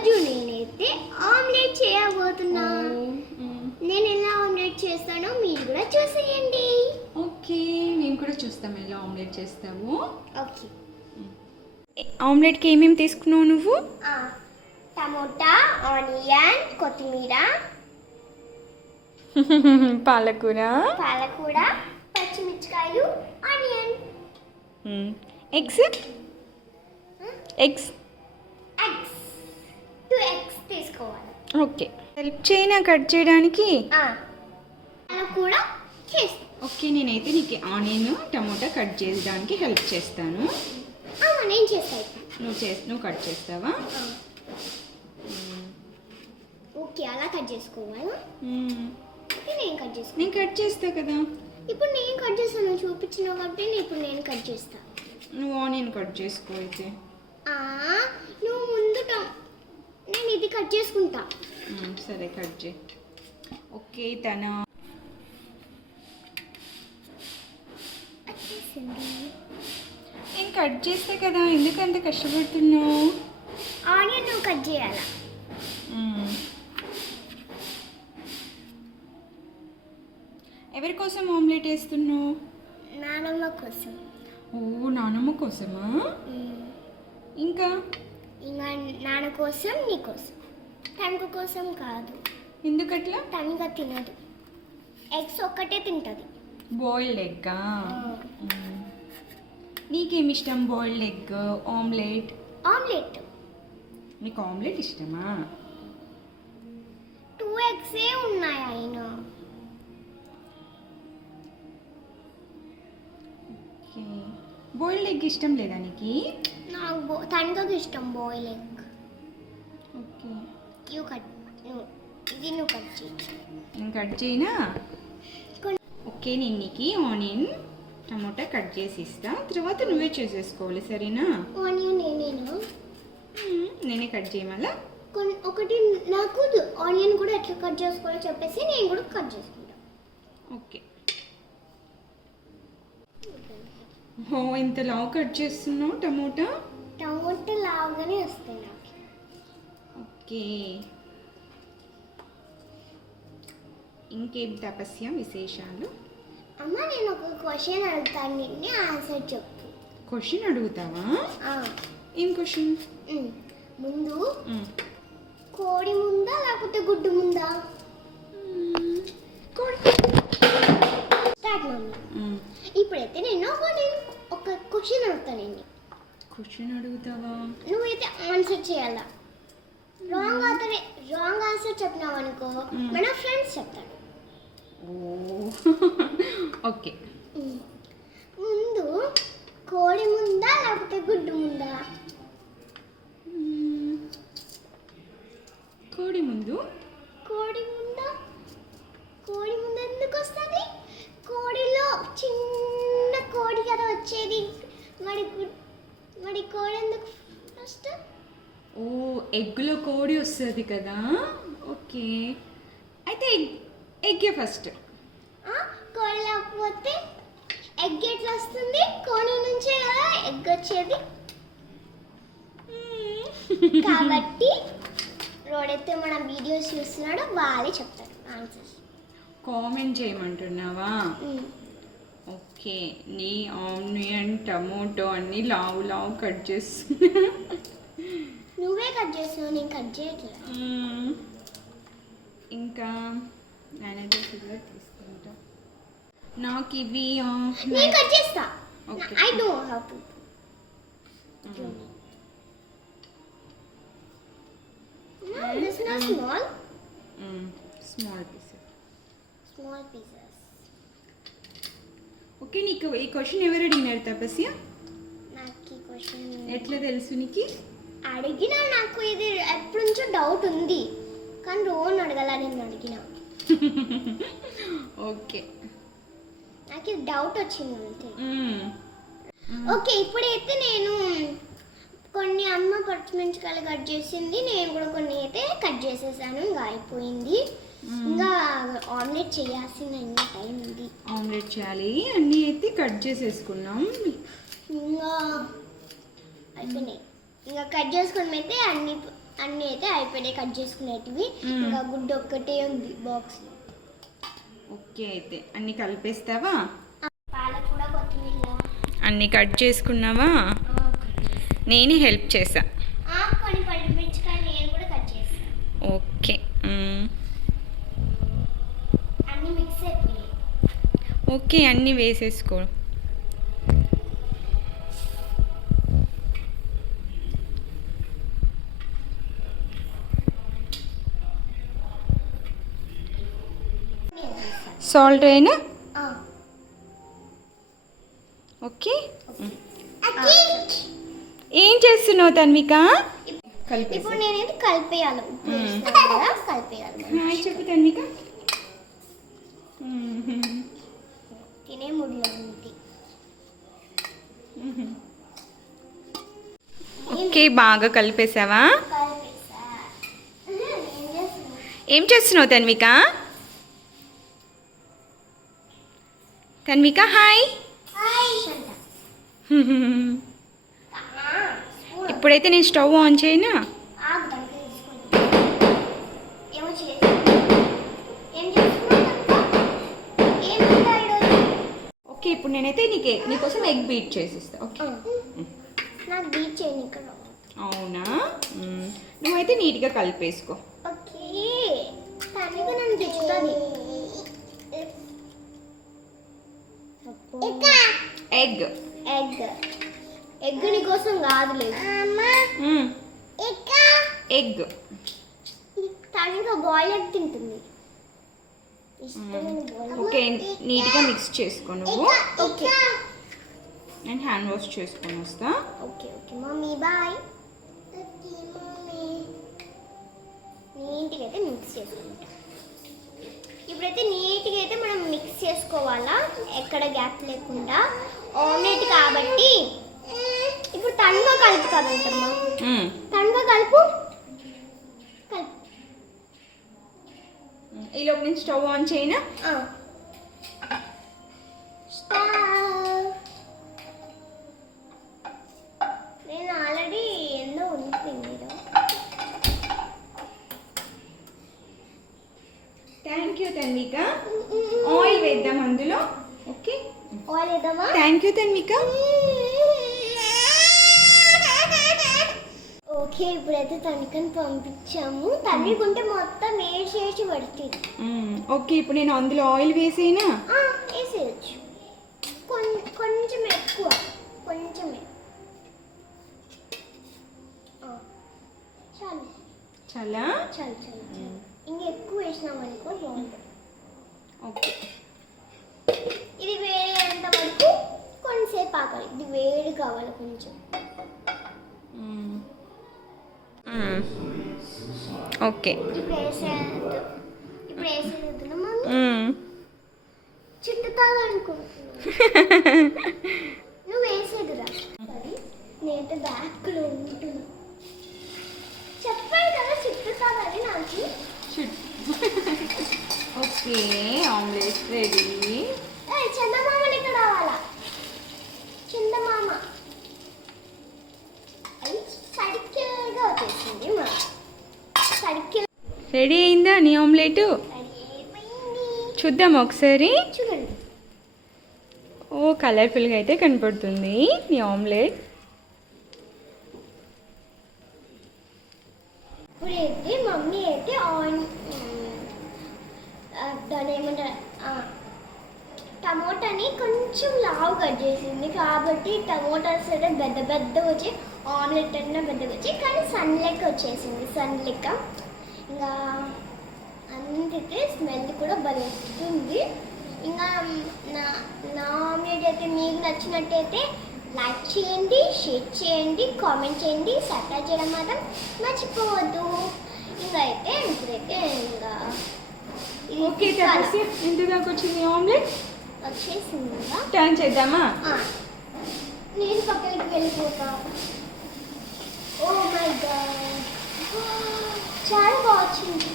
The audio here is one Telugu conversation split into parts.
ఈరోజు నేనైతే ఆమ్లెట్ చేయబోతున్నా. నేను ఎలా ఆమ్లెట్ చేస్తానో మీరు కూడా చూసేయండి. ఓకే మేము కూడా చూస్తాం ఎలా ఆమ్లెట్ చేస్తావు ఓకే. ఆమ్లెట్కి ఏమేమి తీసుకున్నావు నువ్వు? టమోటా ఆనియన్ కొత్తిమీర. పాలకూర. పాలకూర పచ్చిమిరపకాయలు onion. Eggs? Eggs. Eggs. Two eggs తీసుకోవాలి. ఓకే. హెల్ప్ చేయనా కట్ చేయడానికి? పాలకూర చేస్తాను ఓకే నేనైతే నీకు ఆనియన్ టమోటా కట్ చేయడానికి హెల్ప్ చేస్తాను. నేను చేస్తాను. నువ్వు చే నువ్వు కట్ చేస్తావా? ఓకే అలా కట్ చేసుకోవాలి. ఓకే నేను కట్ చేసుకో నేను కట్ చేస్తా కదా. ఇప్పుడు నేను కట్ చేస్తాను చూపించిన కాబట్టి ఇప్పుడు నేను కట్ చేస్తా. నువ్వు ఆనియన్ కట్ చేసుకో అయితే ఆ, నువ్వు ముందు టమ్- నేను ఇది కట్ చేసుకుంటా. సరే కట్ చేయి. ఓకే తన నేను కట్ చేస్తా కదా? ఎందుకంత కష్టపడుతున్నావు? ఆనియన్ నువ్వు కట్ చేయాలా. ఎవరి కోసం ఆమ్లెట్ వేస్తున్నావు? నానమ్మ కోసం. ఓ నానమ్మ కోసమా? ఇంకా? ఇంకా నాన్న కోసం నీ కోసం. తనకు కోసం కాదు. ఎందుకట్లా? తనగా తినదు. ఎగ్స్ ఒక్కటే తింటుంది. బాయిల్డ్ ఎగ్గా నీకేమి ఇష్టం బాయిల్డ్ ఎగ్ ఆమ్లెట్ ఆమ్లెట్ నీకు ఆమ్లెట్ ఇష్టమా? టూ ఎగ్సే ఉన్నాయి అయినా. ఓకే బాయిల్డ్ ఎగ్ ఇష్టం లేదా నీకు? నాకు తనకు ఇష్టం బాయిల్ ఎగ్ యూ కట్ నువ్వు ఇది నువ్వు కట్ చేయి నేను కట్ చేయనా? ఓకే నేను నీకు ఆనియన్ టమోటా కట్ చేసి ఇస్తా. తర్వాత నువ్వే చేసేసుకోవాలి సరేనా? ఆనియన్ నేనే కట్ చేయమల్లా ఒకటి నాకు ఆనియన్ కూడా ఎట్లా కట్ చేసుకోవాలో చెప్పేసి నేను కూడా కట్ చేసుకుంటా. ఓకే. ఓ ఇంత లావు కట్ చేస్తున్నావు టమోటా? టమాటో లాగానే వస్తాయి ఓకే. ఇంకేం తపస్య విశేషాలు? అమ్మ నేను ఒక క్వశ్చన్ అడుగుతాను. నిన్నే ఆన్సర్ చెప్పు. క్వశ్చన్ అడుగుతావా? ఏం క్వశ్చన్. ముందు కోడి ముందా లేకపోతే గుడ్డు ముందా? Start mummy. ఇప్పుడైతే నేను ఒక నేను ఒక క్వశ్చన్ అడుగుతాను క్వశ్చన్ అడుగుతావా? నువ్వైతే ఆన్సర్ చేయాలా? రాంగ్ ఆన్సర్ రాంగ్ ఆన్సర్ చెప్పినావు అనుకో మ్మ్. మన ఫ్రెండ్స్ చెప్తాడు. ఓకే మ్మ్. ముందు కోడి ముందా లేకపోతే గుడ్డు ముందా? కోడి ముందు? కోడి ముందా? కోడి ముందు ఎందుకు వస్తుంది? కోడిలో చిన్న కోడి కదా వచ్చేది. మరి గుడ్ మరి కోడి ఎందుకు ఫస్ట్ ఓ ఎగ్లో కోడి వస్తుంది కదా? ఓకే. అయితే ఎగ్ ఎగ్గే ఫస్ట్? కోడి లేకపోతే ఎగ్ ఎట్లా వస్తుంది? కోడి నుంచే కదా ఎగ్ వచ్చేది. కాబట్టి రోడైతే మన వీడియోస్ చూస్తున్నాడో వాళ్ళే చెప్తారు ఆన్సర్స్ కామెంట్ చేయమంటున్నావా? ఓకే. నీ ఆనియన్ టమోటో అన్నీ లావు లావు కట్ చేస్తున్నా. కట్ చేస్తున్నావు నేను కట్ చేయట్లేదు. ఇంకా నేనైతే తీసుకుంటా. నాకు ఇవి ఆ, నేను కట్ చేస్తా. Okay. I do how to hmm. This not small. Small piece small pieces okay నీకు ఈ క్వశ్చన్ ఎవరు అడిగినారు తపస్య? నాకు ఈ క్వశ్చన్ ఎట్లా తెలుసు నీకు? అడిగినా నాకు ఇది ఎప్పటి నుంచో డౌట్ ఉంది. కానీ రోన్ అడగల నేను అడిగిన. ఓకే. నాకు ఇది డౌట్ వచ్చింది అంతే. ఓకే ఇప్పుడైతే నేను కొన్ని అమ్మ పచ్చిమిరపకాయలు కట్ చేసింది నేను కూడా కొన్ని అయితే కట్ చేసేసాను ఇంకా అయిపోయింది. ఇంకా ఆమ్లెట్ చేయాల్సిన ఇంకా టైం ఉంది. ఆమ్లెట్ చేయాలి అన్నీ అయితే కట్ చేసేసుకున్నాం. ఇంకా అయిపోయినాయి. ఇంకా కట్ చేసుకుని అయితే అన్ని అన్నీ అయితే అయిపోయినాయి కట్ చేసుకునేటివి. ఇంకా గుడ్డు ఒక్కటే ఉంది బాక్స్ ఓకే అయితే అన్నీ కలిపేస్తావా? పాలకూర కొత్తిమీర. అన్నీ కట్ చేసుకున్నావా? నేనే హెల్ప్ చేసా ఓకే మ్మ్. అన్నీ మిక్స్ అయిపోయాయి ఓకే అన్నీ వేసేసుకో నేను చేస్తాను. సాల్ట్ అయినా? ఆ. ఓకే. ఏం చేస్తున్నావు తన్విక? ఇప్పుడు కలిపేయాలి? కలిపేయాలి. చెప్పు తన్విక. మ్మ్. తినే ముడిలో ఉంది. ఓకే బాగా కలిపేసావా? ఏం చేస్తున్నావు తన్విక? తన్విక హాయ్. ఇప్పుడైతే నేను స్టవ్ ఆన్ చేయనా? ఓకే ఇప్పుడు నేనైతే నీకు నీకోసం ఎగ్ బీట్ చేసిస్తా. ఓకే. నాకు బీచ్ చేయని ఇక్కడ. అవునా. నువ్వైతే నీట్గా కలిపేసుకో. ఓకే. నన్ను తెచ్చుతుంది. ఎగ్. ఎగ్. ఎగ్. నీ కోసం కాదులేదు మ్మ్. ఎగ్. తనగా బాయిల్ ఎగ్ తింటుంది. ఓకే నీట్గా మిక్స్ చేసుకో నువ్వు. ఓకే. నేను హ్యాండ్ వాష్ చేసుకొని వస్తా. Okay okay. Mummy bye. నీట్గా అయితే మిక్స్ చేసుకుంటా ఇప్పుడైతే నీట్గా అయితే మనం మిక్స్ చేసుకోవాలా? ఎక్కడ గ్యాప్ లేకుండా. ఆమ్లెట్ కాబట్టి ఇప్పుడు తనుగా కలుపుతామంటమ్మా మ్మ్. తనుగా కలుపు. కలుపు. ఈలోపు నేను స్టవ్ ఆన్ చేయనా? థ్యాంక్ యూ తన్విక ఆయిల్ వేద్దాం అందులో. ఓకే ఆయిల్ వేద్దామా? థ్యాంక్ యూ తన్విక ఓకే ఇప్పుడైతే తనకని పంపించాము. తనకుంటే మొత్తం వేసి వేసి పడుతుంది. ఓకే ఇప్పుడు నేను అందులో ఆయిల్ వేసేనా? వేసేయచ్చు. కొంచెం ఎక్కువ. కొంచెమే. చాలా? చాలు చాలు చాలు. ఇంకా ఎక్కువ వేసినాం అనుకో బాగుంటుంది. ఓకే. ఇది వేడేంత వరకు కొంతసేపు ఆగాలి. ఇది వేడి కావాలి కొంచెం. ఓకే. ఇప్పుడు వేసేద్దు. ఇప్పుడు. చుట్టుతాగా అనుకుంటున్నాను నువ్వు వేసేదిరా. సరే నేనైతే బ్యాక్లో ఉంటున్నా చెప్పాను కదా చుట్టుతాగని నాకు. Okay omelette ready. రావాలా? చందమామ. వచ్చేసింది మా. రెడీ అయిందా నీ ఆమ్లెట్? చూద్దాం ఒకసారి. చూడండి. ఓ కలర్ఫుల్గా అయితే కనపడుతుంది నీ ఆమ్లెట్. మమ్మీ అయితే ఆన్ దాని ఏమంటారు? టమోటాని కొంచెం లావు కట్ చేసింది కాబట్టి టమోటాస్ అయితే పెద్ద పెద్ద వచ్చి ఆమ్లెట్ అన్న పెద్దగా వచ్చి కానీ సన్ లెక్క వచ్చేసింది. సన్ లెక్క. ఇంకా అందుకే స్మెల్ కూడా భలే వస్తుంది. ఇంకా నా నా ఆమ్లెట్ అయితే మీకు నచ్చినట్టయితే లైక్ చేయండి షేర్ చేయండి కామెంట్ చేయండి సబ్స్క్రైబ్ చేయడం మాత్రం మర్చిపోవద్దు. ఇంకా అయితే ఇప్పుడైతే ఇంకా ఓకే. తపస్య ఎంత దాకా వచ్చింది ఆమ్లెట్? వచ్చేసింది? టర్న్ చేద్దామా? నేను పక్కకి వెళ్ళిపోతా. Oh my god. చాలా బాగా వచ్చింది.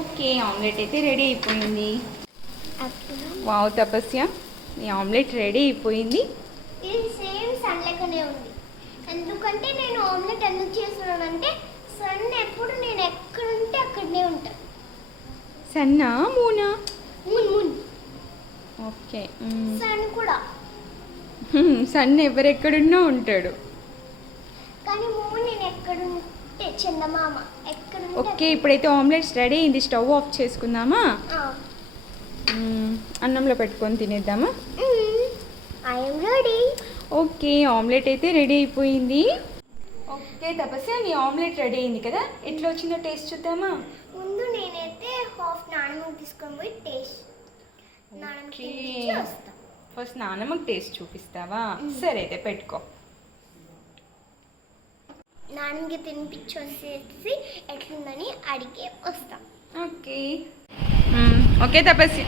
ఓకే ఆమ్లెట్ అయితే రెడీ అయిపోయింది. వావ్ తపస్య. నీ ఆమ్లెట్ రెడీ అయిపోయింది. ఇది సేమ్ సన్ లెక్కనే ఉంది. ఎందుకంటే నేను ఆమ్లెట్ ఎందుకు చేస్తున్నానంటే సన్ ఎప్పుడు నేను ఎక్కడుంటే అక్కడనే ఉంటాను సన్నా మూనా? ఓకే సన్ కూడా. సన్ ఎవరెక్కడున్నా ఉంటాడు. ఓకే ఇప్పుడైతే ఆమ్లెట్స్ రెడీ అయింది. స్టవ్ ఆఫ్ చేసుకుందామా? అన్నంలో పెట్టుకొని తినేద్దామా? ఓకే ఆమ్లెట్ అయితే రెడీ అయిపోయింది. ఓకే తపస్య నీ ఆమ్లెట్ రెడీ అయింది కదా? ఎట్లా వచ్చిందో టేస్ట్ చూద్దామా? ముందు నేనైతే హాఫ్ నానమ్మ తీసుకొని పోయి టేస్ట్ నానమ్మ ఓకే. తినిపించి వస్తా. ఫస్ట్ నాన్నమ్మకి టేస్ట్ చూపిస్తావా? సరే అయితే పెట్టుకో. నాన్నకి తినిపించి వచ్చేసి ఎట్లుందని అడిగి వస్తా. ఓకే. ఓకే తపస్య